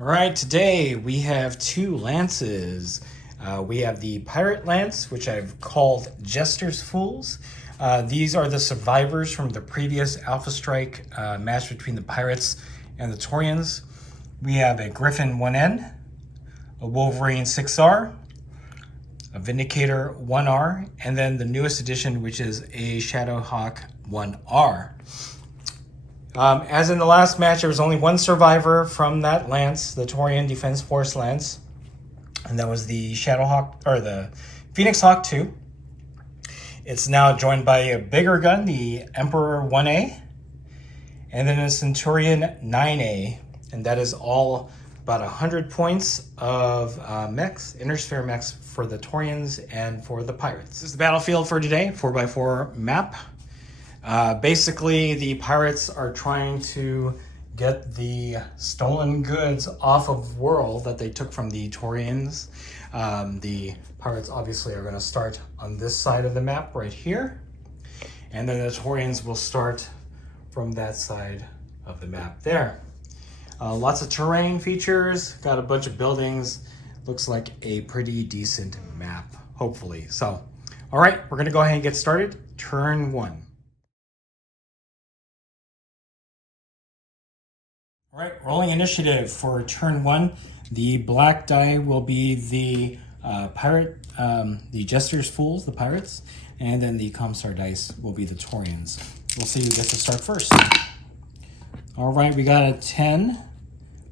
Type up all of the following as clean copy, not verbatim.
All right, today we have two lances. We have the Pirate Lance, which I've called Jester's Fools. These are the survivors from the previous Alpha Strike match between the Pirates and the Taurians. We have a Griffin 1N, a Wolverine 6R, a Vindicator 1R, and then the newest addition, which is a Shadowhawk 1R. As in the last match, there was only one survivor from that lance, the Taurian Defense Force lance, and that was the Shadowhawk, or the Phoenix Hawk 2. It's now joined by a bigger gun, the Emperor 1A, and then a Centurion 9A, and that is all about 100 points of mechs, inner sphere mechs for the Taurians and for the Pirates. This is the battlefield for today, 4x4 map. Basically, the Pirates are trying to get the stolen goods off of world that they took from the Taurians. The Pirates obviously are going to start on this side of the map right here, and then the Taurians will start from that side of the map there. Lots of terrain features, got a bunch of buildings. Looks like a pretty decent map, hopefully. So, all right, we're going to go ahead and get started. Turn one. All right, rolling initiative for turn one. The black die will be the the Jester's Fools, the Pirates, and then the Comstar dice will be the Taurians. We'll see who gets to start first. All right, we got a 10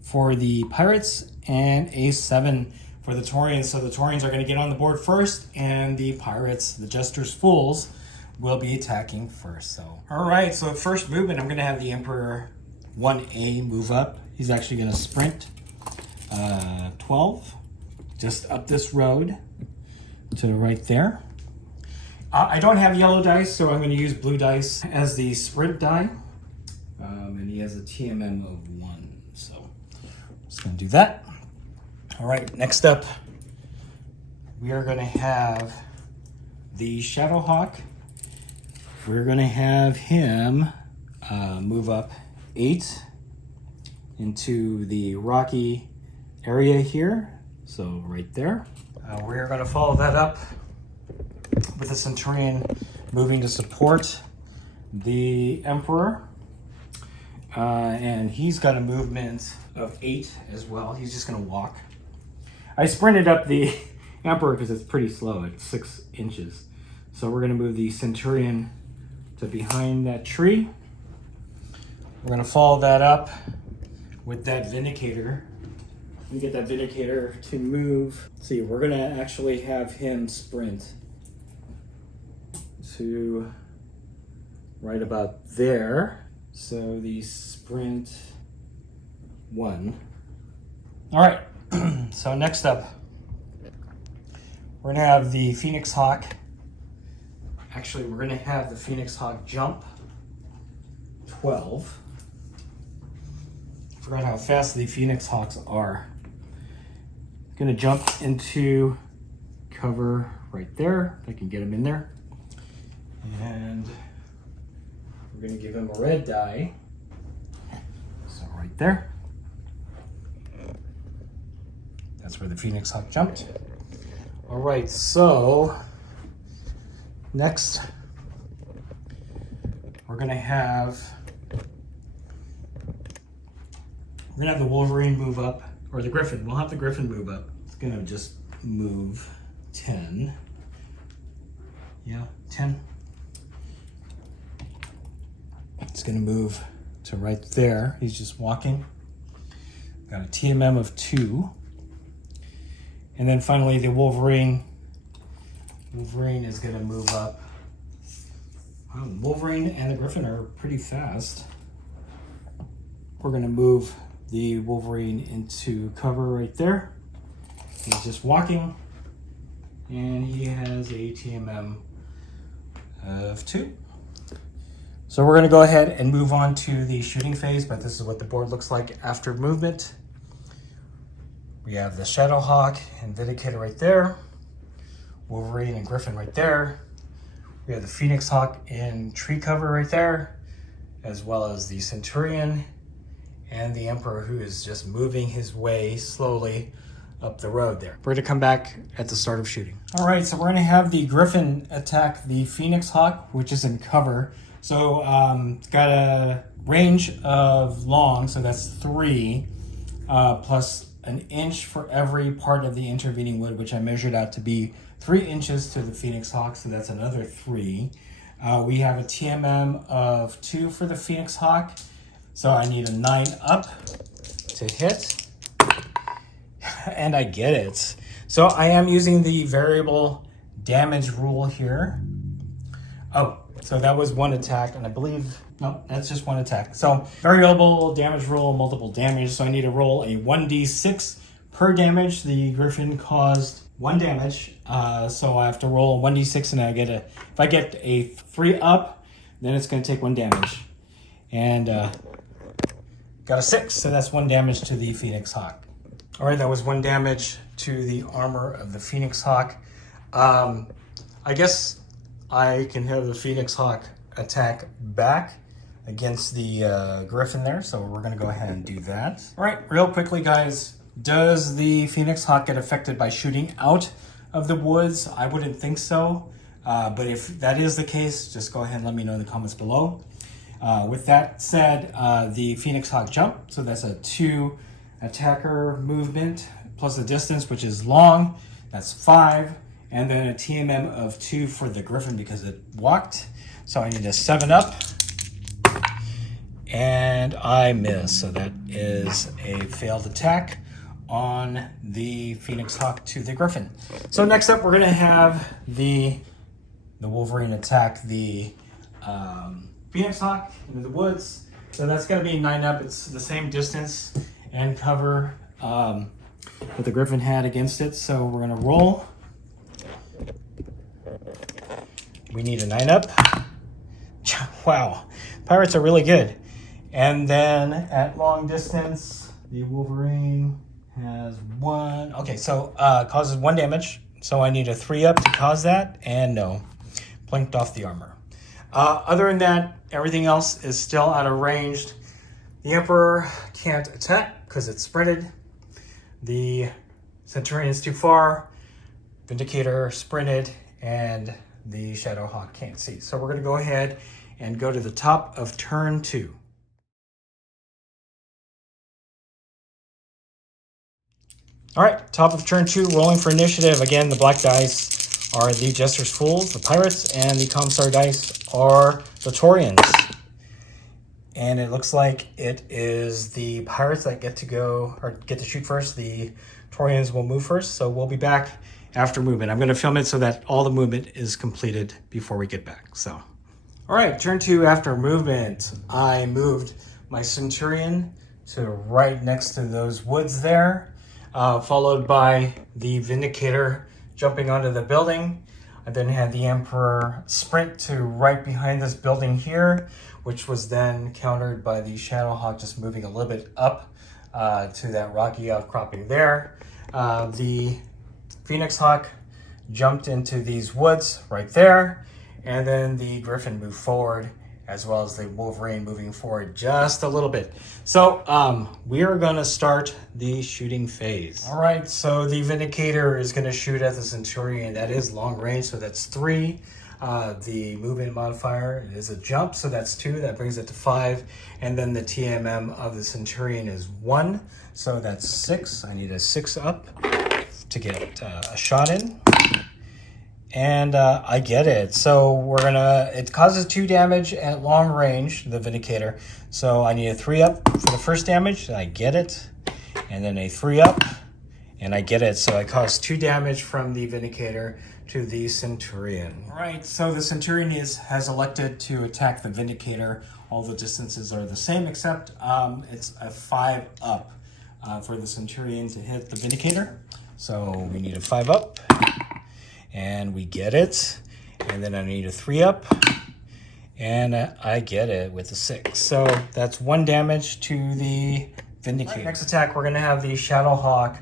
for the Pirates and a 7 for the Taurians. So the Taurians are going to get on the board first, and the Pirates, the Jester's Fools, will be attacking first. So, all right, so first movement, I'm going to have the Emperor 1A move up. He's actually going to sprint 12 just up this road to right there. I don't have yellow dice, so I'm going to use blue dice as the sprint die. And he has a TMM of 1, so I'm just going to do that. All right, next up, we are going to have the Shadowhawk. We're going to have him move up 8 into the rocky area here, so right there. We're going to follow that up with the Centurion moving to support the Emperor, and he's got a movement of 8 as well. He's just going to walk. I sprinted up the Emperor because it's pretty slow at 6 inches, so we're going to move the Centurion to behind that tree. We're going to follow that up with that Vindicator. We get that Vindicator to move. Let's see, we're going to actually have him sprint to right about there. So the sprint 1. All right, so next up, we're going to have the Phoenix Hawk. Actually, we're going to have the Phoenix Hawk jump 12. Forgot how fast the Phoenix Hawks are. Gonna jump into cover right there. If I can get him in there. And we're gonna give him a red die. So right there. That's where the Phoenix Hawk jumped. All right, so next we're gonna have the Wolverine move up, or the Griffin. We'll have the Griffin move up. It's gonna just move 10. Yeah, 10. It's gonna move to right there. He's just walking. Got a TMM of 2. And then finally the Wolverine. Wolverine is gonna move up. Wow, Wolverine and the Griffin are pretty fast. We're gonna move the Wolverine into cover right there. He's just walking, and he has a TMM of 2. So we're gonna go ahead and move on to the shooting phase, but this is what the board looks like after movement. We have the Shadowhawk and Vindicator right there, Wolverine and Griffin right there. We have the Phoenix Hawk in tree cover right there, as well as the Centurion and the Emperor, who is just moving his way slowly up the road there. We're gonna come back at the start of shooting. All right, so we're gonna have the Griffin attack the Phoenix Hawk, which is in cover. So got a range of long, so that's 3, plus an inch for every part of the intervening wood, which I measured out to be 3 inches to the Phoenix Hawk, so that's another 3. We have a TMM of 2 for the Phoenix Hawk, so I need a 9 up to hit, and I get it. So I am using the variable damage rule here. Oh, so that was 1 attack, and I believe, no, that's just 1 attack. So variable damage rule, multiple damage, so I need to roll a 1d6 per damage. The Griffin caused 1 damage, so I have to roll a 1d6, and if I get a 3 up, then it's going to take 1 damage. And got a 6, so that's 1 damage to the Phoenix Hawk. All right, that was 1 damage to the armor of the Phoenix Hawk. I guess I can have the Phoenix Hawk attack back against the Griffin there, so we're going to go ahead and do that. All right, real quickly, guys. Does the Phoenix Hawk get affected by shooting out of the woods? I wouldn't think so, but if that is the case, just go ahead and let me know in the comments below. With that said, the Phoenix Hawk jump, so that's a 2 attacker movement plus the distance, which is long, that's 5, and then a TMM of 2 for the Griffin because it walked, so I need a 7 up, and I miss, so that is a failed attack on the Phoenix Hawk to the Griffin. So next up, we're gonna have the Wolverine attack the Phoenix Hawk into the woods. So that's gonna be 9 up. It's the same distance and cover that the Griffin had against it. So we're gonna roll. We need a 9 up. Wow, pirates are really good. And then at long distance, the Wolverine has 1. Okay, so causes 1 damage. So I need a 3 up to cause that, and no, blinked off the armor. Other than that, everything else is still out of range. The Emperor can't attack because it's sprinted. The Centurion is too far. Vindicator sprinted, and the Shadow Hawk can't see. So we're going to go ahead and go to the top of turn 2. All right, top of turn 2, rolling for initiative. Again, the black dice are the Jester's Fools, the Pirates, and the Commissar dice are the Taurians. And it looks like it is the Pirates that get to shoot first. The Taurians will move first, so we'll be back after movement. I'm going to film it so that all the movement is completed before we get back. So, all right, turn 2 after movement. I moved my Centurion to right next to those woods there. Followed by the Vindicator jumping onto the building. I then had the Emperor sprint to right behind this building here, which was then countered by the Shadow Hawk just moving a little bit up to that rocky outcropping there. The Phoenix Hawk jumped into these woods right there, and then the Griffin moved forward, as well as the Wolverine moving forward just a little bit. So we are gonna start the shooting phase. All right, so the Vindicator is gonna shoot at the Centurion. That is long range, so that's 3. The movement modifier is a jump, so that's 2. That brings it to 5. And then the TMM of the Centurion is 1, so that's 6. I need a 6 up to get a shot in. And I get it. So it causes 2 damage at long range, the Vindicator. So I need a 3 up for the first damage, I get it. And then a 3 up, and I get it. So I cause 2 damage from the Vindicator to the Centurion. All right, so the Centurion has elected to attack the Vindicator. All the distances are the same, except it's a 5 up for the Centurion to hit the Vindicator. So we need a 5 up. And we get it, and then I need a 3 up, and I get it with a 6. So that's 1 damage to the Vindicator. Right, next attack, we're gonna have the Shadow Hawk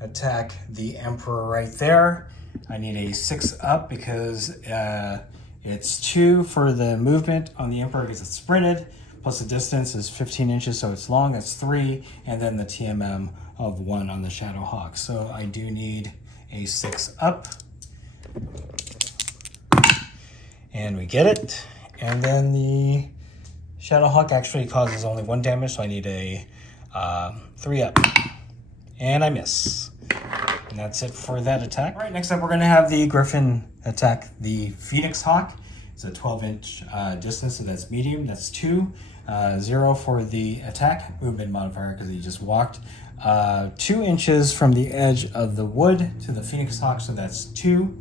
attack the Emperor right there. I need a 6 up because it's 2 for the movement on the Emperor because it's sprinted, plus the distance is 15 inches, so it's long, that's 3, and then the TMM of 1 on the Shadowhawk. So I do need a 6 up. And we get it. And then the Shadowhawk actually causes only 1 damage, so I need a 3 up. And I miss. And that's it for that attack. All right, next up we're gonna have the Griffin attack the Phoenix Hawk. It's a 12-inch distance, so that's medium, that's 2. 0 for the attack movement modifier because he just walked. 2 inches from the edge of the wood to the Phoenix Hawk, so that's 2.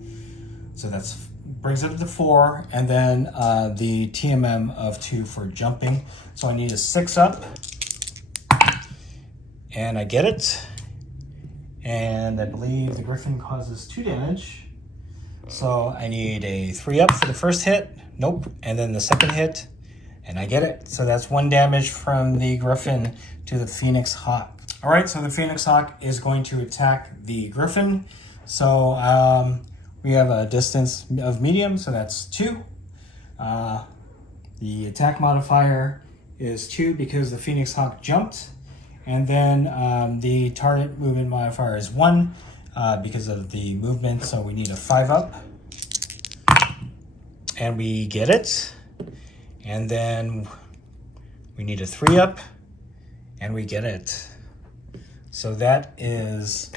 So that's brings it to 4, and then the TMM of 2 for jumping. So I need a 6 up, and I get it. And I believe the Griffin causes 2 damage. So I need a 3 up for the first hit. Nope. And then the second hit, and I get it. So that's 1 damage from the Griffin to the Phoenix Hawk. All right, so the Phoenix Hawk is going to attack the Griffin. So we have a distance of medium, so that's 2. The attack modifier is 2 because the Phoenix Hawk jumped. And then the target movement modifier is 1 because of the movement, so we need a 5 up. And we get it. And then we need a 3 up, and we get it. So that is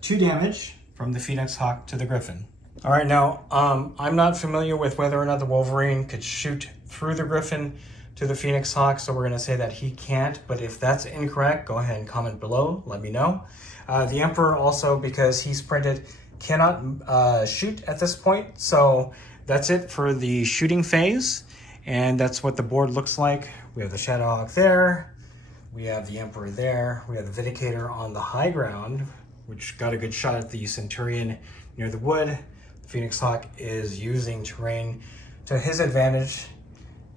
2 damage from the Phoenix Hawk to the Griffin. All right, now I'm not familiar with whether or not the Wolverine could shoot through the Griffin to the Phoenix Hawk, so we're gonna say that he can't, but if that's incorrect, go ahead and comment below, let me know. The Emperor also, because he sprinted, cannot shoot at this point, so that's it for the shooting phase, and that's what the board looks like. We have the Shadowhawk there, we have the Emperor there, we have the Vindicator on the high ground, which got a good shot at the Centurion near the wood. The Phoenix Hawk is using terrain to his advantage,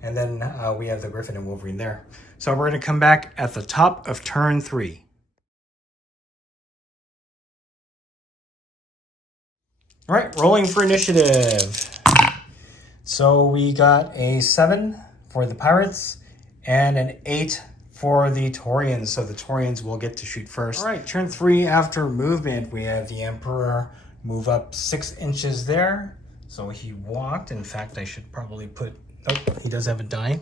and then we have the Griffin and Wolverine there. So we're gonna come back at the top of turn 3. All right, rolling for initiative. So we got a 7 for the Pirates and an 8 for the Taurians. So the Taurians will get to shoot first. All right, turn 3 after movement, we have the Emperor move up 6 inches there. So he walked. In fact, I should probably put, oh, he does have a die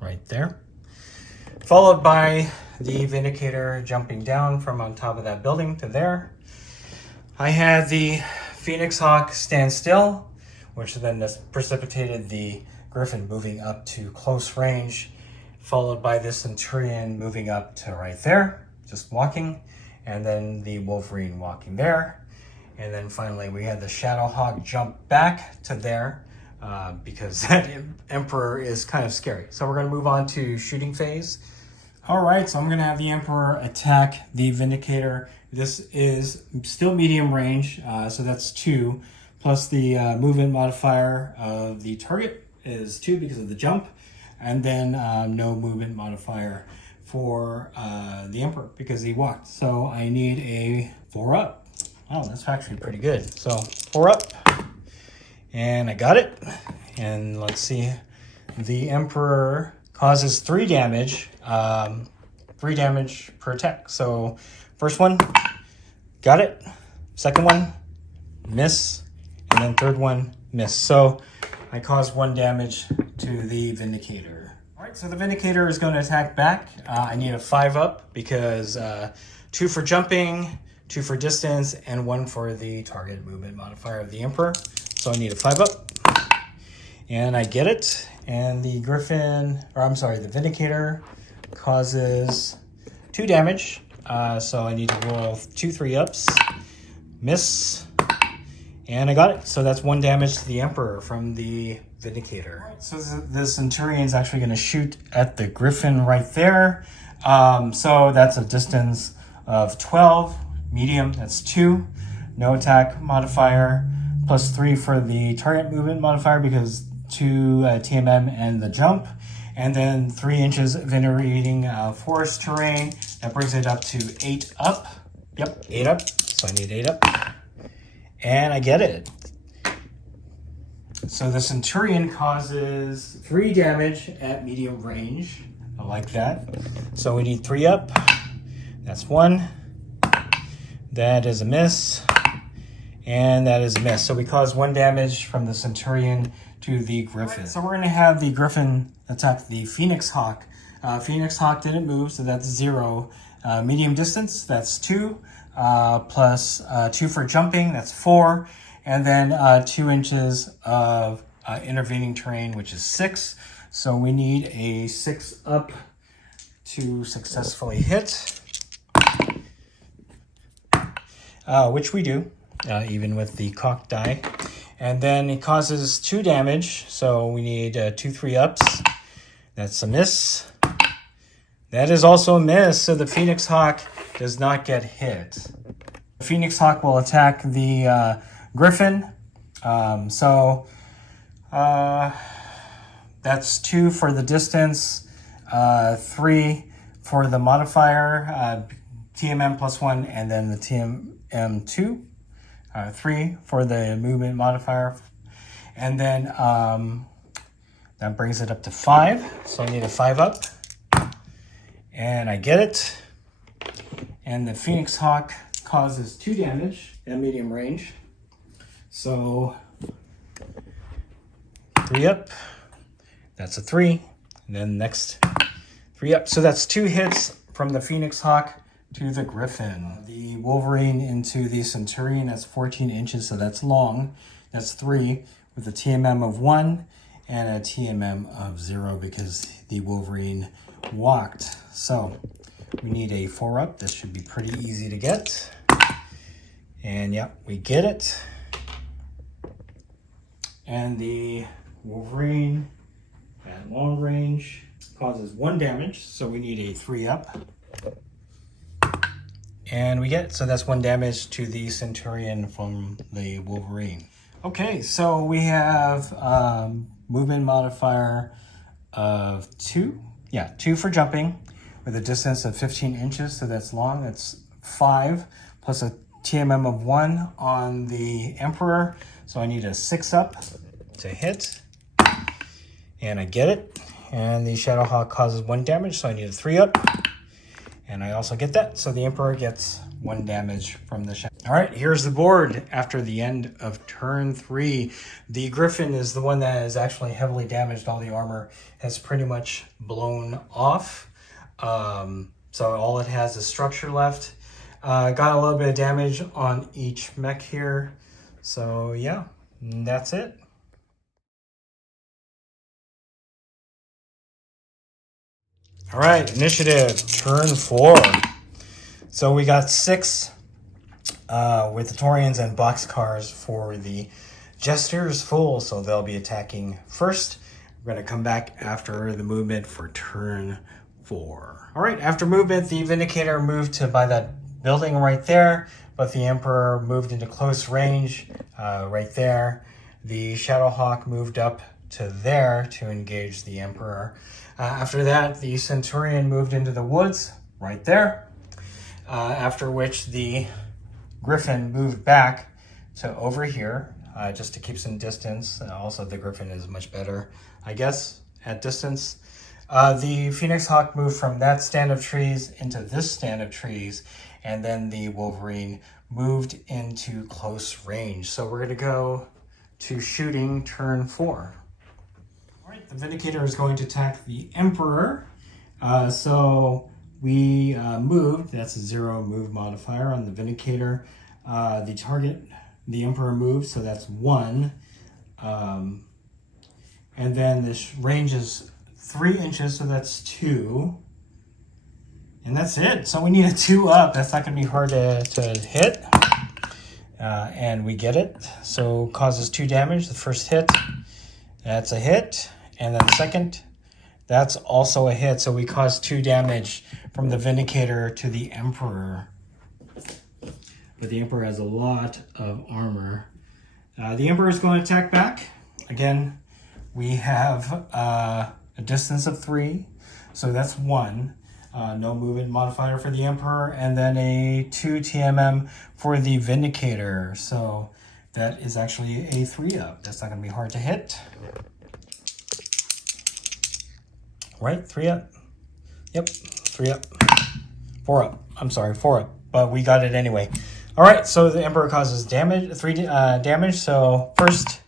right there. Followed by the Vindicator jumping down from on top of that building to there. I had the Phoenix Hawk stand still, which then precipitated the Griffin moving up to close range, followed by the Centurion moving up to right there, just walking, and then the Wolverine walking there. And then finally we had the Shadowhawk jump back to there because that Emperor is kind of scary. So we're gonna move on to shooting phase. All right, so I'm gonna have the Emperor attack the Vindicator. This is still medium range, so that's 2, plus the movement modifier of the target is 2 because of the jump, and then no movement modifier for the Emperor because he walked. So I need a 4 up. Oh, that's actually pretty good. So 4 up, and I got it. And let's see, the Emperor causes 3 damage, 3 damage per attack. So first one, got it. Second one, miss. And then third one, miss. So I caused 1 damage to the Vindicator. All right, so the Vindicator is going to attack back. I need a 5 up because 2 for jumping, 2 for distance, and 1 for the target movement modifier of the Emperor. So I need a 5 up. And I get it. And the the Vindicator causes 2 damage. So I need to roll 2 3-ups. Miss. And I got it. So that's 1 damage to the Emperor from the Vindicator. Right, so the Centurion is actually going to shoot at the Griffin right there. So that's a distance of 12. Medium, that's 2. No attack modifier. Plus 3 for the target movement modifier because 2 TMM and the jump. And then 3 inches venerating forest terrain. That brings it up to 8 up. Yep, 8 up. So I need 8 up. And I get it. So the Centurion causes 3 damage at medium range. I like that. So we need 3 up. That's 1. That is a miss. And that is a miss. So we cause 1 damage from the Centurion to the Griffin. Right, so we're going to have the Griffin attack the Phoenix Hawk. Phoenix Hawk didn't move, so that's 0. Medium distance, that's 2. Plus 2 for jumping, that's 4. And then 2 inches of intervening terrain, which is 6. So we need a 6 up to successfully hit. Which we do, even with the cocked die. And then it causes 2 damage, so we need 2 3-ups. That's a miss. That is also a miss, so the Phoenix Hawk does not get hit. The Phoenix Hawk will attack the Griffin. That's 2 for the distance, 3 for the modifier, TMM plus 1, and then the TMM 2. 3 for the movement modifier, and then that brings it up to 5. So I need a 5 up, and I get it. And the Phoenix Hawk causes 2 damage at medium range. So 3 up, that's a 3, and then next 3 up. So that's 2 hits from the Phoenix Hawk to the Griffin. The Wolverine into the Centurion, that's 14 inches, so that's long. That's 3 with a TMM of 1 and a TMM of 0 because the Wolverine walked. So we need a 4 up. This should be pretty easy to get. And yep, we get it. And the Wolverine at long range causes 1 damage, so we need a 3 up. And we get, so that's 1 damage to the Centurion from the Wolverine. Okay, so we have movement modifier of 2. Yeah, 2 for jumping with a distance of 15 inches, so that's long. That's 5 plus a TMM of 1 on the Emperor. So I need a 6 up to hit. And I get it. And the Shadowhawk causes 1 damage, so I need a 3 up. And I also get that, so the Emperor gets 1 damage from the shadow. All right, here's the board after the end of turn 3. The Griffin is the one that is actually heavily damaged. All the armor has pretty much blown off. So all it has is structure left. Got a little bit of damage on each mech here. So yeah, that's it. All right, initiative, turn 4. So we got 6 with the Taurians and boxcars for the Jester's full, so they'll be attacking first. We're going to come back after the movement for turn 4. All right, after movement, the Vindicator moved to by that building right there, but the Emperor moved into close range right there. The Shadowhawk moved up to there to engage the Emperor. After that, the Centurion moved into the woods right there, after which the Griffin moved back to over here just to keep some distance. Also, the Griffin is much better, I guess, at distance. The Phoenix Hawk moved from that stand of trees into this stand of trees, and then the Wolverine moved into close range. So we're going to go to shooting turn 4. All right, the Vindicator is going to attack the Emperor. So we moved, that's a 0 move modifier on the Vindicator. The target, the Emperor moved, so that's 1. And then this range is 3 inches, so that's 2. And that's it. So we need a 2 up. That's not going to be hard to hit. And we get it. So causes 2 damage. The first hit, that's a hit. And then the second, that's also a hit. So we cause 2 damage from the Vindicator to the Emperor. But the Emperor has a lot of armor. The Emperor is going to attack back. Again, we have a distance of 3. So that's 1. No movement modifier for the Emperor, and then a 2 TMM for the Vindicator. So That is actually a 3-up. That's not going to be hard to hit. Right? 3-up? Yep. 3-up. 4-up. I'm sorry, 4-up. But we got it anyway. All right, so the Emperor causes damage, 3 damage. So first,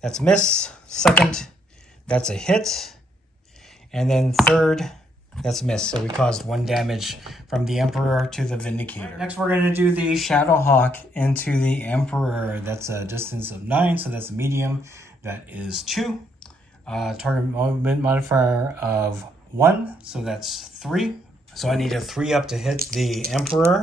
that's a miss. Second, that's a hit. And then third, that's a miss. So we caused 1 damage from the Emperor to the Vindicator. Right, next, we're going to do the Shadowhawk into the Emperor. That's a distance of 9, so that's a medium. That is 2. Target movement modifier of 1, so that's 3. So I need a 3-up to hit the Emperor.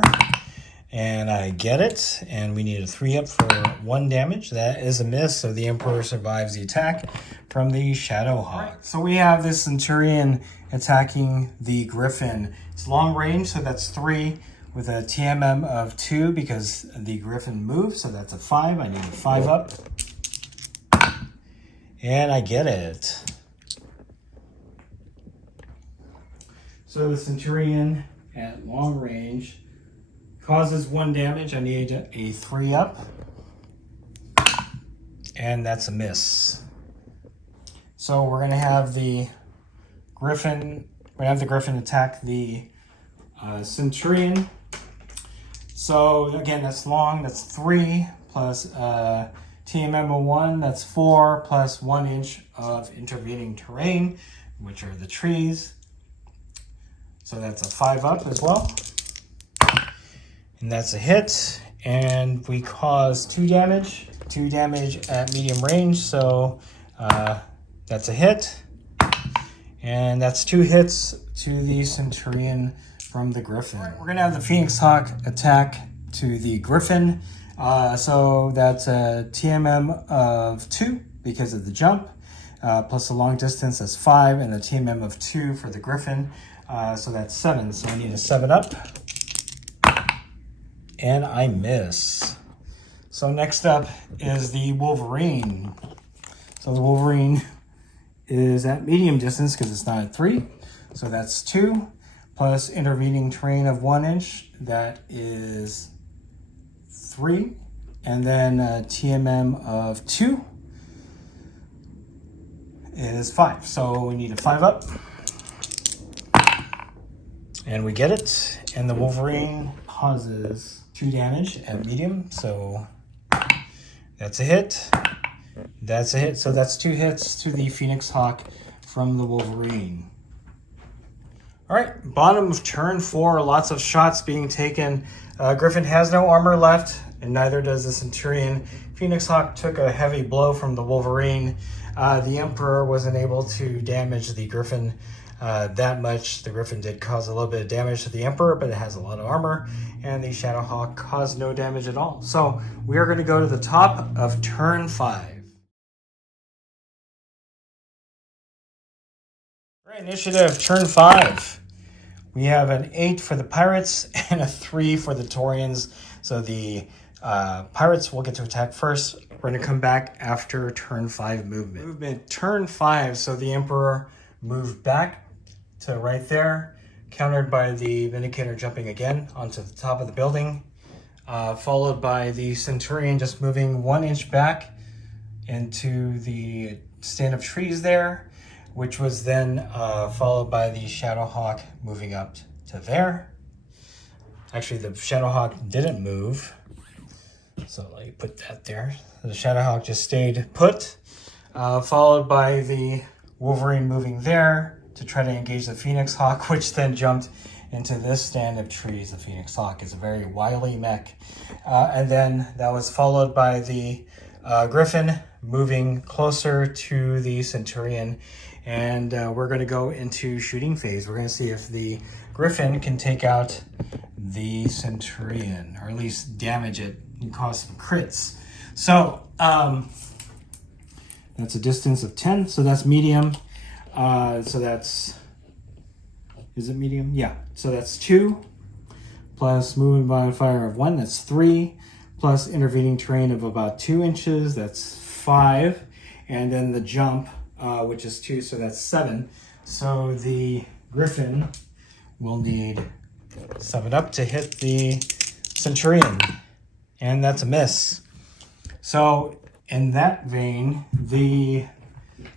And I get it. And we need a 3-up for 1 damage. That is a miss, so the Emperor survives the attack from the Shadowhawk. Right. So we have this Centurion attacking the Griffin. It's long range, so that's 3 with a TMM of 2 because the Griffin moves, so that's a 5. I need a 5-up. And I get it. So the Centurion at long range causes 1 damage. I need a 3-up. And that's a miss. So we're going to have the Griffin. We're going to have the Griffin attack the Centurion. So again, that's long. That's 3 plus TMM of 1. That's 4 plus 1 inch of intervening terrain, which are the trees. So that's a 5-up as well. And that's a hit. And we cause 2 damage. 2 damage at medium range. So that's a hit. And that's 2 hits to the Centurion from the Griffin. Right, we're going to have the Phoenix Hawk attack to the Griffin. So that's a TMM of 2 because of the jump. Plus the long distance, that's 5. And the TMM of 2 for the Griffin. So that's 7. So I need a 7-up. And I miss. So next up is the Wolverine. So the Wolverine is at medium distance because it's not at 3. So that's 2 plus intervening terrain of 1 inch. That is 3. And then TMM of 2 is 5. So we need a 5-up. And we get it. And the Wolverine causes 2 damage at medium. So that's a hit. That's a hit. So that's 2 hits to the Phoenix Hawk from the Wolverine. All right, bottom of turn 4, lots of shots being taken. Griffin has no armor left, and neither does the Centurion. Phoenix Hawk took a heavy blow from the Wolverine. The Emperor wasn't able to damage the Griffin that much. The Griffin did cause a little bit of damage to the Emperor, but it has a lot of armor, and the Shadowhawk caused no damage at all. So we are going to go to the top of turn 5. All right, initiative, turn 5. We have an 8 for the Pirates and a 3 for the Taurians. So the Pirates will get to attack first. We're going to come back after turn 5 movement. Turn 5, so the Emperor moved back to right there, countered by the Vindicator jumping again onto the top of the building, followed by the Centurion just moving 1 inch back into the stand of trees there, which was then followed by the Shadowhawk moving up to there. Actually, the Shadowhawk didn't move, so let me put that there. The Shadowhawk just stayed put, followed by the Wolverine moving there to try to engage the Phoenix Hawk, which then jumped into this stand of trees. The Phoenix Hawk is a very wily mech. And then that was followed by the Griffin moving closer to the Centurion. And we're going to go into shooting phase. We're going to see if the Griffin can take out the Centurion, or at least damage it and cause some crits. So that's a distance of 10, so that's medium. So that's, is it medium? Yeah, so that's 2, plus movement modifier of 1, that's 3, plus intervening terrain of about 2 inches, that's 5, and then the jump, which is 2, so that's 7. So the Griffin will need 7 up to hit the Centurion, and that's a miss. So in that vein, the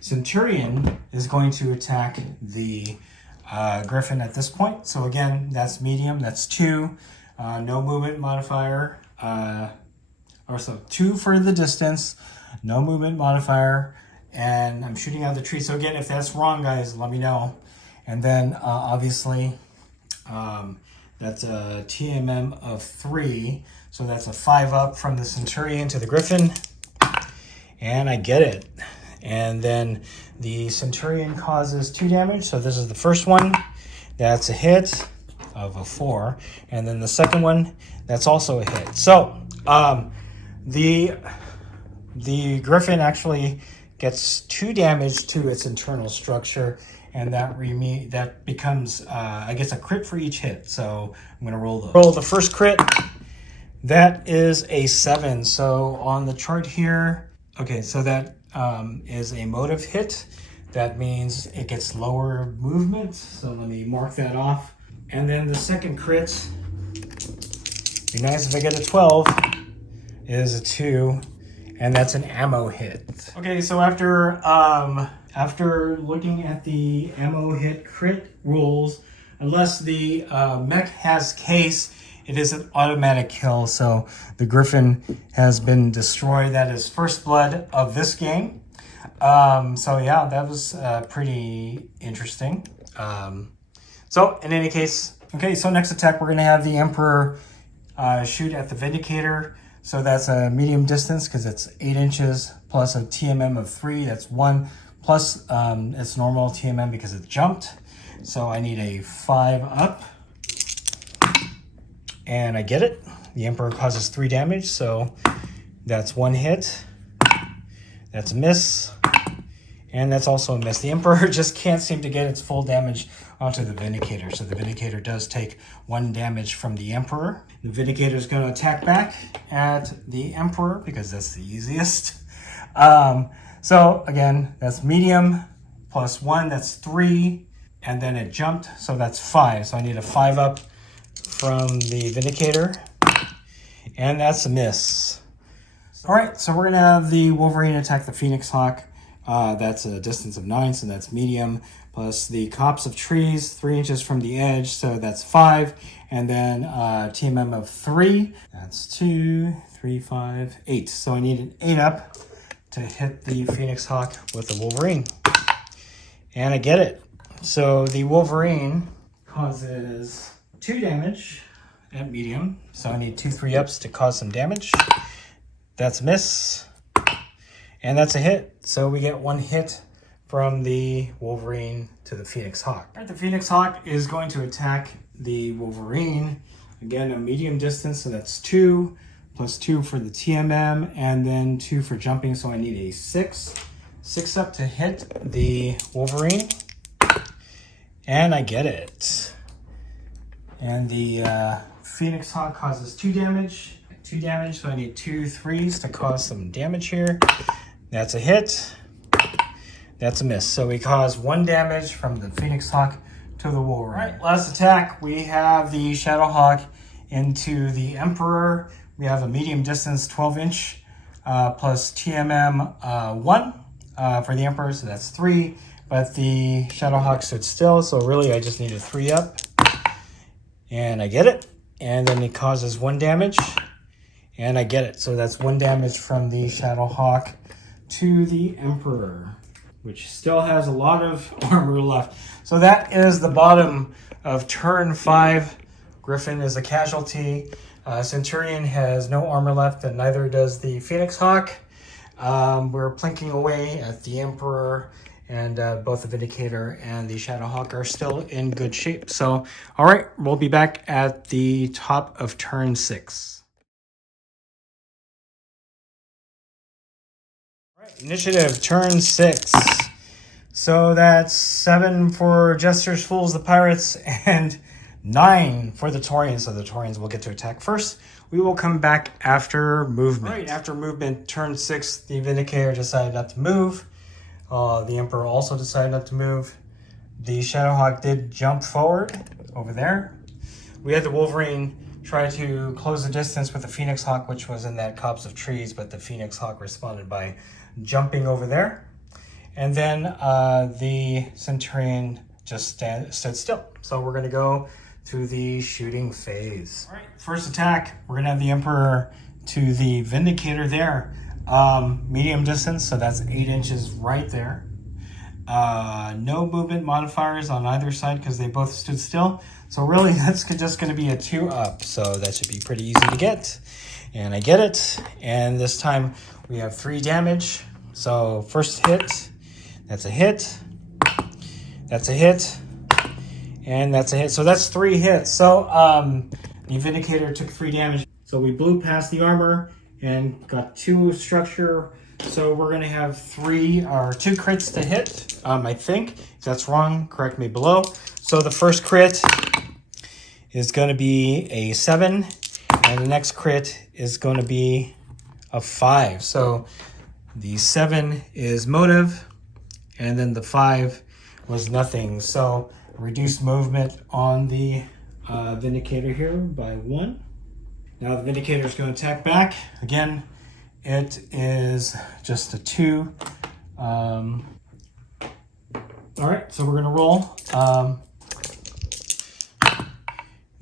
Centurion is going to attack the Griffin at this point. So again, that's medium. That's 2. No movement modifier. Or so 2 for the distance. No movement modifier. And I'm shooting out the tree. So again, if that's wrong, guys, let me know. And then obviously that's a TMM of 3. So that's a 5 up from the Centurion to the Griffin. And I get it. And then the Centurion causes 2 damage. So this is the first one. That's a hit of a 4. And then the second one, that's also a hit. So the Griffin actually gets 2 damage to its internal structure. And that becomes, I guess, a crit for each hit. So I'm going to roll the first crit. That is a 7. So on the chart here, okay, so that is a motive hit. That means it gets lower movement. So let me mark that off. And then the second crit, be nice if I get a 12, is a 2. And that's an ammo hit. Okay, so after looking at the ammo hit crit rules, unless the mech has case, it is an automatic kill. So the Griffin has been destroyed. That is first blood of this game. So yeah, that was pretty interesting. So in any case, okay, so next attack, we're going to have the Emperor shoot at the Vindicator. So that's a medium distance because it's 8 inches plus a TMM of 3. That's 1 plus its normal TMM because it jumped. So I need a 5 up. And I get it. The Emperor causes 3 damage. So that's 1 hit. That's a miss. And that's also a miss. The Emperor just can't seem to get its full damage onto the Vindicator. So the Vindicator does take 1 damage from the Emperor. The Vindicator is going to attack back at the Emperor because that's the easiest. So again, that's medium plus 1, that's 3. And then it jumped, so that's 5. So I need a 5 up from the Vindicator. And that's a miss. All right, so we're going to have the Wolverine attack the Phoenix Hawk. That's a distance of 9, so that's medium. Plus the copse of trees, 3 inches from the edge, so that's 5. And then TMM of 3, that's 2, 3, 5, 8. So I need an 8 up to hit the Phoenix Hawk with the Wolverine. And I get it. So the Wolverine causes 2 damage at medium. So I need 2 3-ups to cause some damage. That's a miss. And that's a hit. So we get 1 hit from the Wolverine to the Phoenix Hawk. All right, the Phoenix Hawk is going to attack the Wolverine. Again, a medium distance, so that's 2, plus 2 for the TMM, and then 2 for jumping, so I need a 6. 6 up to hit the Wolverine. And I get it. And the Phoenix Hawk causes 2 damage. 2 damage, so I need 2 3s to cause some damage here. That's a hit. That's a miss. So we cause 1 damage from the Phoenix Hawk to the Wolverine. All right, last attack. We have the Shadow Hawk into the Emperor. We have a medium distance 12-inch plus TMM 1 for the Emperor, so that's 3. But the Shadow Hawk stood still, so really I just need a 3 up. And I get it. And then it causes 1 damage. And I get it. So that's 1 damage from the Shadow Hawk to the Emperor, which still has a lot of armor left. So that is the bottom of turn 5. Griffin is a casualty. Centurion has no armor left, and neither does the Phoenix Hawk. We're plinking away at the Emperor, and both the Vindicator and the Shadow Hawk are still in good shape. So, all right, we'll be back at the top of turn 6. Initiative, turn 6. So that's 7 for Jester's Fools, the Pirates, and 9 for the Taurians. So the Taurians will get to attack first. We will come back after movement. Right, after movement, turn 6, the Vindicator decided not to move. The Emperor also decided not to move. The Shadowhawk did jump forward over there. We had the Wolverine try to close the distance with the Phoenix Hawk, which was in that copse of trees, but the Phoenix Hawk responded by jumping over there. And then the Centurion just stood still. So we're going to go to the shooting phase. All right, first attack, we're going to have the Emperor to the Vindicator there. Medium distance, so that's 8 inches right there. No movement modifiers on either side because they both stood still. So really that's just going to be a 2-up. So that should be pretty easy to get. And I get it. And this time we have 3 damage. So first hit, that's a hit. That's a hit. And that's a hit. So that's 3 hits. So the Vindicator took 3 damage. So we blew past the armor and got 2 structure. So we're going to have 2 crits to hit, I think. If that's wrong, correct me below. So the first crit is going to be a 7, and the next crit is going to be a 5. So the 7 is motive, and then the 5 was nothing. So reduced movement on the Vindicator here by 1. Now the Vindicator is going to attack back. Again, it is just a 2. All right, so we're going to roll.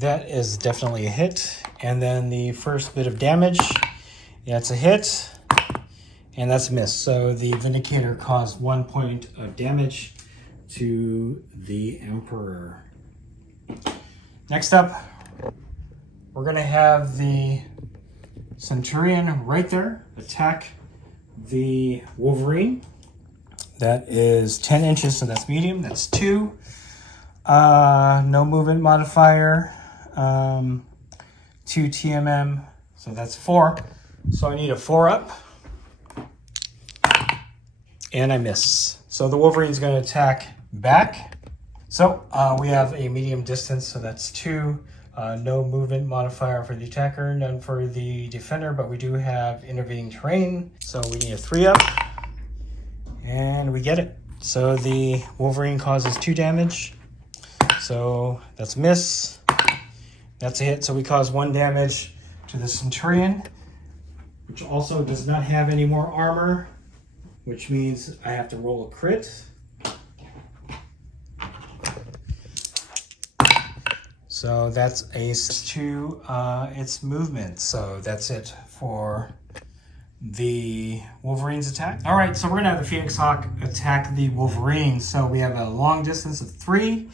That is definitely a hit. And then the first bit of damage, that's a hit. And that's a miss. So the Vindicator caused 1 point of damage to the Emperor. Next up, we're going to have the Centurion right there attack the Wolverine. That is 10 inches, so that's medium. That's 2. No movement modifier. 2 TMM, so that's 4. So I need a 4-up. And I miss. So the Wolverine's going to attack back. So we have a medium distance, so that's 2. No movement modifier for the attacker, none for the defender, but we do have intervening terrain. So we need a 3-up. And we get it. So the Wolverine causes 2 damage. So that's a miss. That's a hit. So we cause 1 damage to the Centurion, which also does not have any more armor, which means I have to roll a crit. So that's a 2 its movement. So that's it for the Wolverine's attack. All right, so we're gonna have the Phoenix Hawk attack the Wolverine. So we have a long distance of 3,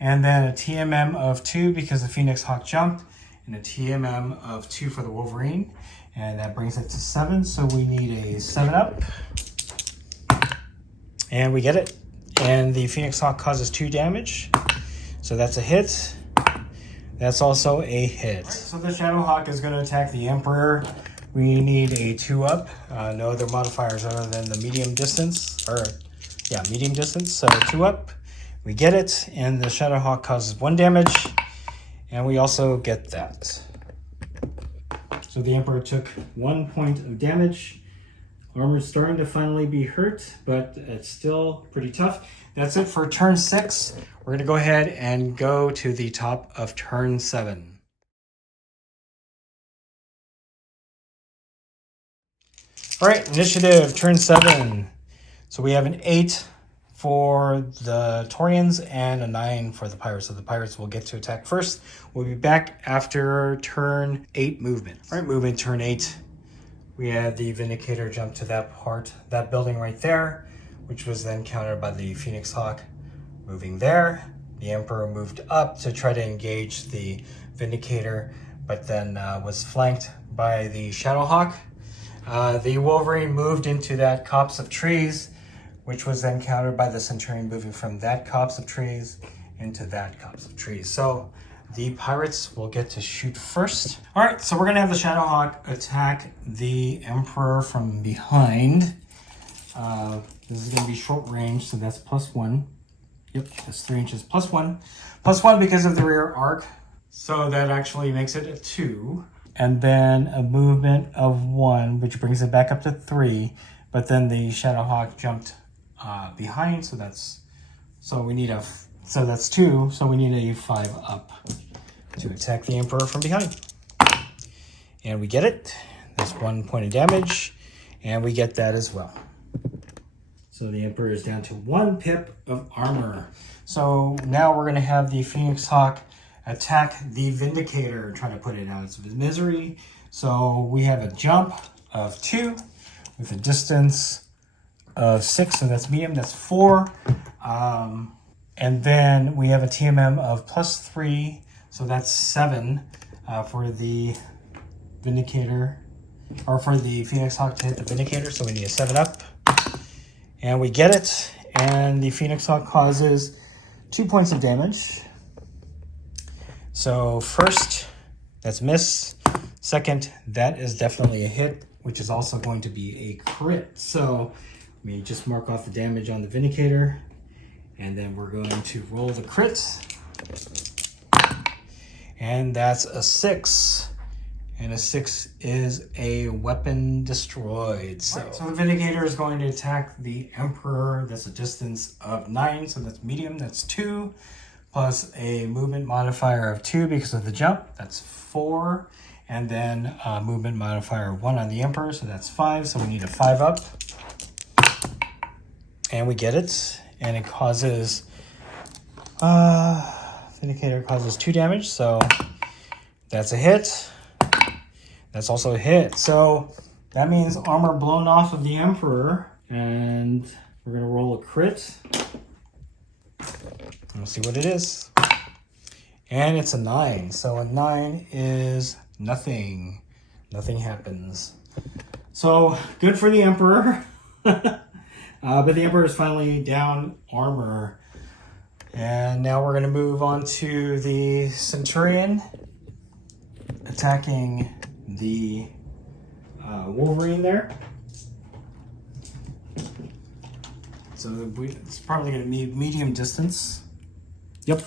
and then a TMM of 2 because the Phoenix Hawk jumped, and a TMM of 2 for the Wolverine. And that brings it to 7, so we need a 7-up. And we get it. And the Phoenix Hawk causes 2 damage. So that's a hit. That's also a hit. Right, so the Shadow Hawk is going to attack the Emperor. We need a 2-up. No other modifiers other than the medium distance. Medium distance. So 2-up. We get it. And the Shadow Hawk causes 1 damage. And we also get that. So the Emperor took 1 point of damage. Armor's starting to finally be hurt, but it's still pretty tough. That's it for turn 6. We're going to go ahead and go to the top of turn 7. All right, initiative, turn 7. So we have an 8 for the Taurians and a 9 for the Pirates. So the Pirates will get to attack first. We'll be back after turn 8 movement. All right, movement turn 8. We had the Vindicator jump to that building right there, which was then countered by the Phoenix Hawk moving there. The Emperor moved up to try to engage the Vindicator, but then was flanked by the Shadow Hawk. The Wolverine moved into that copse of trees, which was then countered by the Centurion moving from that copse of trees into that copse of trees. So the Pirates will get to shoot first. All right, so we're gonna have the Shadow Hawk attack the Emperor from behind. This is gonna be short range, so that's +1. Yep, that's 3 inches, +1. +1 because of the rear arc. So that actually makes it a 2. And then a movement of 1, which brings it back up to 3. But then the Shadow Hawk jumped behind, so that's 2. So we need a 5-up to attack the Emperor from behind. And we get it. That's 1 point of damage. And we get that as well. So the Emperor is down to 1 pip of armor. So now we're going to have the Phoenix Hawk attack the Vindicator, trying to put it out of its misery. So we have a jump of 2 with a distance of 6, so that's medium, that's 4. And then we have a TMM of +3, so that's 7 for the Vindicator, or for the Phoenix Hawk to hit the Vindicator, so we need a 7 up. And we get it, and the Phoenix Hawk causes 2 points of damage. So first, that's miss. Second, that is definitely a hit, which is also going to be a crit. So let me just mark off the damage on the Vindicator, and then we're going to roll the crit. And that's a 6. And a 6 is a weapon destroyed. So the Vindicator is going to attack the Emperor. That's a distance of 9, so that's medium, that's 2. Plus a movement modifier of 2 because of the jump, that's 4. And then a movement modifier of 1 on the Emperor, so that's 5. So we need a 5 up. And we get it. And it causes, Vindicator causes 2 damage, so that's a hit. That's also a hit. So that means armor blown off of the Emperor. And we're going to roll a crit. We'll see what it is. And it's a 9. So a 9 is nothing. Nothing happens. So good for the Emperor. But the Emperor is finally down armor. And now we're going to move on to the Centurion attacking the Wolverine there. So it's probably going to be medium distance. Yep.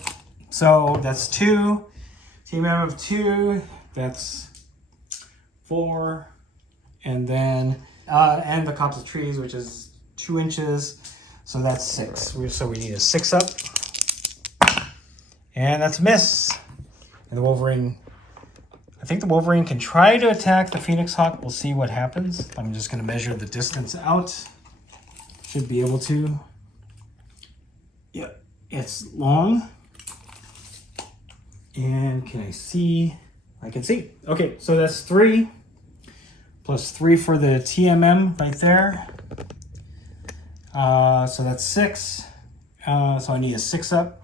So that's 2. Team out of 2. That's 4. And then, and the copse of trees, which is 2 inches. So that's 6. So we need a 6 up. And that's a miss. And the Wolverine, I think the Wolverine can try to attack the Phoenix Hawk. We'll see what happens. I'm just going to measure the distance out. Should be able to. Yep, it's long. And can I see? I can see. Okay, so that's 3. Plus 3 for the TMM right there. So that's 6. So I need a 6 up.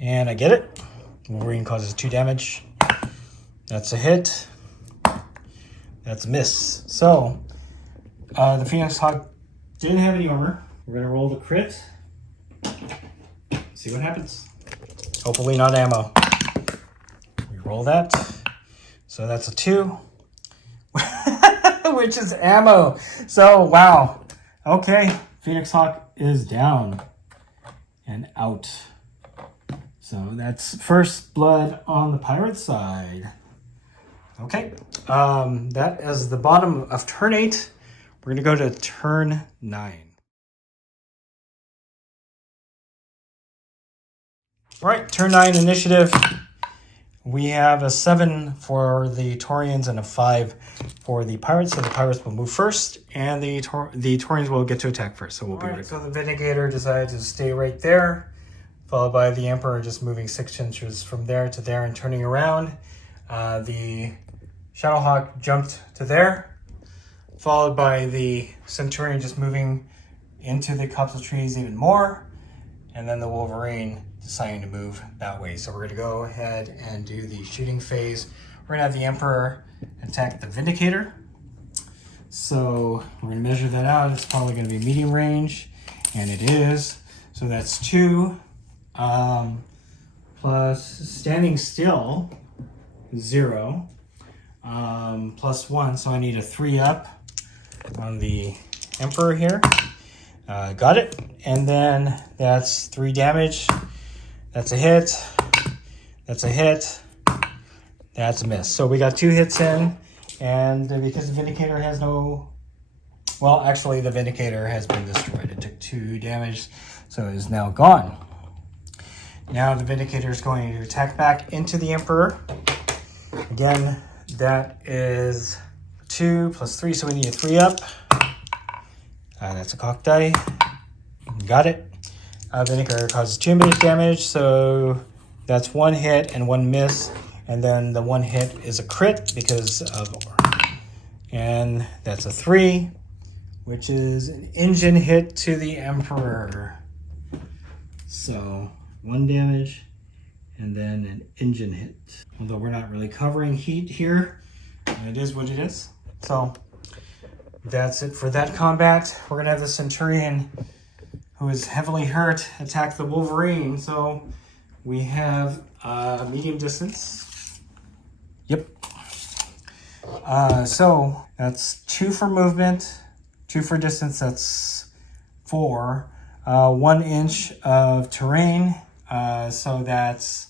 And I get it. Wolverine causes 2 damage. That's a hit. That's a miss. So the Phoenix Hawk didn't have any armor. We're going to roll the crit. See what happens. Hopefully not ammo. We roll that. So that's a 2. Which is ammo. So, wow. Okay. Phoenix Hawk is down and out. So that's first blood on the pirate side. Okay. That is the bottom of turn 8. We're going to go to turn 9. All right, turn 9 initiative. We have a 7 for the Taurians and a 5 for the pirates. So the pirates will move first, and the Taurians will get to attack first. So we'll be ready. So the Vindicator decides to stay right there, followed by the Emperor just moving 6 inches from there to there and turning around. The Shadowhawk jumped to there, followed by the Centurion just moving into the copse of trees even more, and then the Wolverine deciding to move that way. So we're going to go ahead and do the shooting phase. We're going to have the Emperor attack the Vindicator. So we're going to measure that out. It's probably going to be medium range, and it is. So that's 2 plus standing still, 0, plus 1. So I need a 3 up on the Emperor here. Got it. And then that's 3 damage. That's a hit. That's a hit. That's a miss. So we got 2 hits in. And because the Vindicator has no... Well, actually, the Vindicator has been destroyed. It took 2 damage, so it is now gone. Now the Vindicator is going to attack back into the Emperor. Again, that is 2 plus 3, so we need a 3 up. That's a cock die. Got it. Vindicator causes 2 base damage, so that's 1 hit and 1 miss. And then the 1 hit is a crit because of... And that's a 3, which is an engine hit to the Emperor. So 1 damage and then an engine hit. Although we're not really covering heat here, it is what it is. So that's it for that combat. We're gonna have the Centurion, who is heavily hurt, attack the Wolverine. So we have medium distance. Yep. So that's 2 for movement, 2 for distance, that's 4. 1 inch of terrain, so that's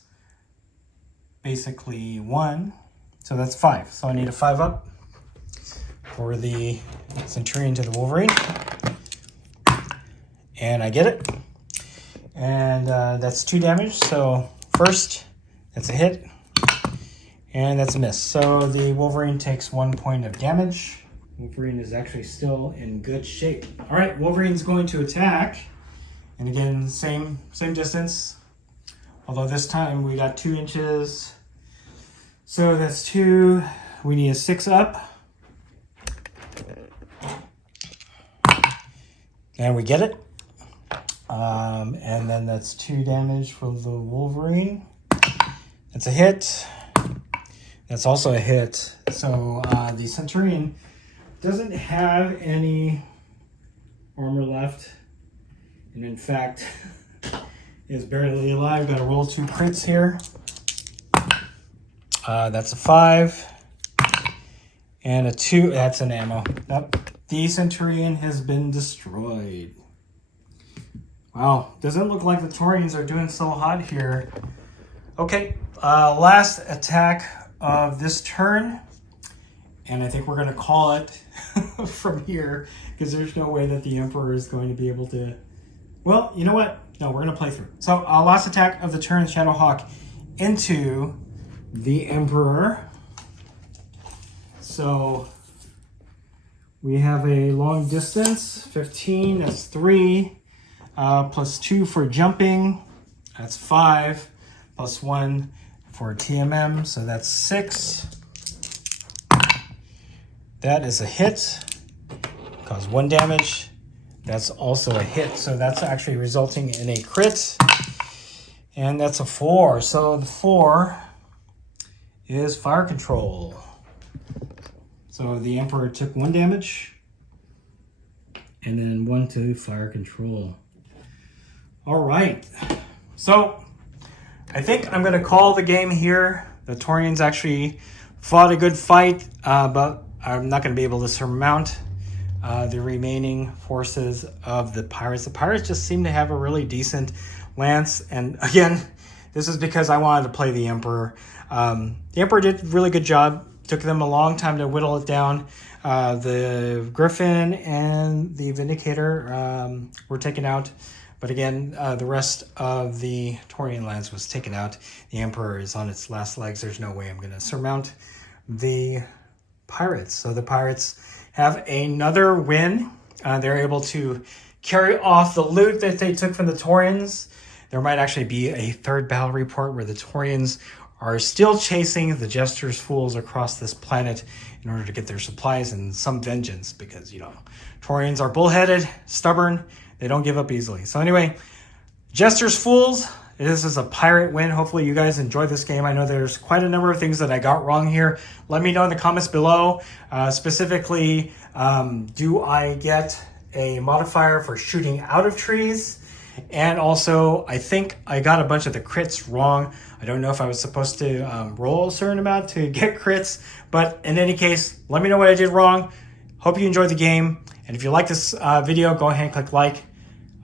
basically 1. So that's 5. So I need a 5 up for the Centurion to the Wolverine. And I get it. And that's 2 damage. So first, that's a hit. And that's a miss. So the Wolverine takes 1 point of damage. Wolverine is actually still in good shape. All right, Wolverine's going to attack. And again, same distance. Although this time we got 2 inches. So that's 2. We need a 6 up. And we get it. And then that's 2 damage for the Wolverine. That's a hit. That's also a hit. So the Centurion doesn't have any armor left. And in fact, is barely alive. Got to roll 2 crits here. That's a 5. And a 2. That's an ammo. Yep. The Centurion has been destroyed. Wow. Doesn't look like the Taurians are doing so hot here. Okay. Last attack of this turn, and I think we're going to call it from here, because there's no way that the Emperor is going to be able to... Well, you know what? No, we're going to play through. So, last attack of the turn, Shadowhawk into the Emperor. So, we have a long distance, 15, that's 3, plus 2 for jumping, that's 5, plus 1 for TMM, so that's 6. That is a hit, cause 1 damage. That's also a hit, so that's actually resulting in a crit. And that's a 4, so the 4 is fire control. So the Emperor took 1 damage, and then 1 to fire control. All right, so I think I'm going to call the game here. The Taurians actually fought a good fight, but I'm not going to be able to surmount the remaining forces of the Pirates. The Pirates just seem to have a really decent lance. And again, this is because I wanted to play the Emperor. The Emperor did a really good job. Took them a long time to whittle it down. The Griffin and the Vindicator were taken out. But again, the rest of the Taurian lance was taken out. The Emperor is on its last legs. There's no way I'm going to surmount the Pirates. So the Pirates have another win. They're able to carry off the loot that they took from the Taurians. There might actually be a 3rd battle report where the Taurians are still chasing the Jester's fools across this planet in order to get their supplies and some vengeance, because, you know, Taurians are bullheaded, stubborn, they don't give up easily. So anyway, Jester's fools, this is a pirate win. Hopefully you guys enjoyed this game. I know there's quite a number of things that I got wrong here. Let me know in the comments below. Specifically, do I get a modifier for shooting out of trees? And also, I think I got a bunch of the crits wrong. I don't know if I was supposed to roll a certain amount to get crits, but in any case, let me know what I did wrong. Hope you enjoyed the game. And if you like this video, go ahead and click like.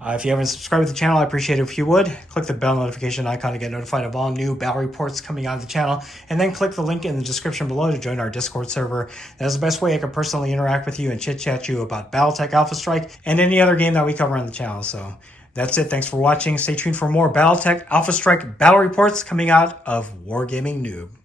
If you haven't subscribed to the channel, I appreciate it if you would. Click the bell notification icon to get notified of all new battle reports coming out of the channel. And then click the link in the description below to join our Discord server. That is the best way I can personally interact with you and chit-chat you about Battletech Alpha Strike and any other game that we cover on the channel. So That's it. Thanks for watching. Stay tuned for more Battletech Alpha Strike battle reports coming out of Wargaming Noob.